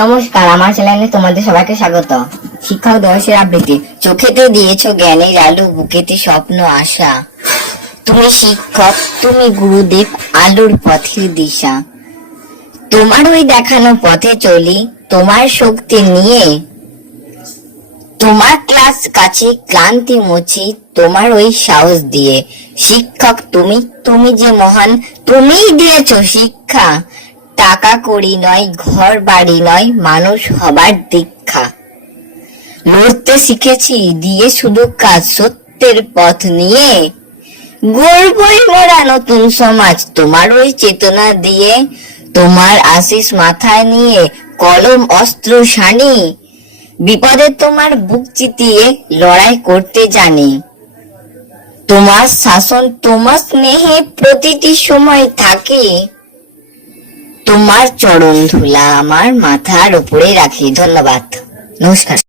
নমস্কার, আমার চ্যানেলে তোমাদের সবাইকে স্বাগত। শিক্ষক দিবসের আবৃত্তি। চোখেতে দিয়েছো জ্ঞানের আলো, বুকেতে স্বপ্ন আশা। তুমি শিক্ষক, তুমি গুরুদেব, আলোর পথের দিশা। তোমার ওই দেখানো পথে চলি, তোমার শক্তি নিয়ে। তোমার ক্লাস কাছে ক্লান্তি মুছি, তোমার ওই সাহস দিয়ে। শিক্ষক তুমি, তুমি যে মহান, তুমিই দিয়েছো শিক্ষা। টাকা কড়ি নয়, ঘর বাড়ি নয়, মানুষ হবার দীক্ষা। লড়তে শিখেছি দিয়ে শুধু কাজ, সত্যের পথ নিয়ে। গর্বই মোরা নতুন সমাজ, তোমার ওই চেতনা দিয়ে। তোমার আশিস মাথায় নিয়ে, কলম অস্ত্র শানি। বিপদে তোমার বুক চিতিয়ে লড়াই করতে জানি। তোমার শাসন, তোমার স্নেহে প্রতিটি সময় থাকে। তোমার চরণ ধুলা আমার মাথার উপরে রাখি। ধন্যবাদ, নমস্কার।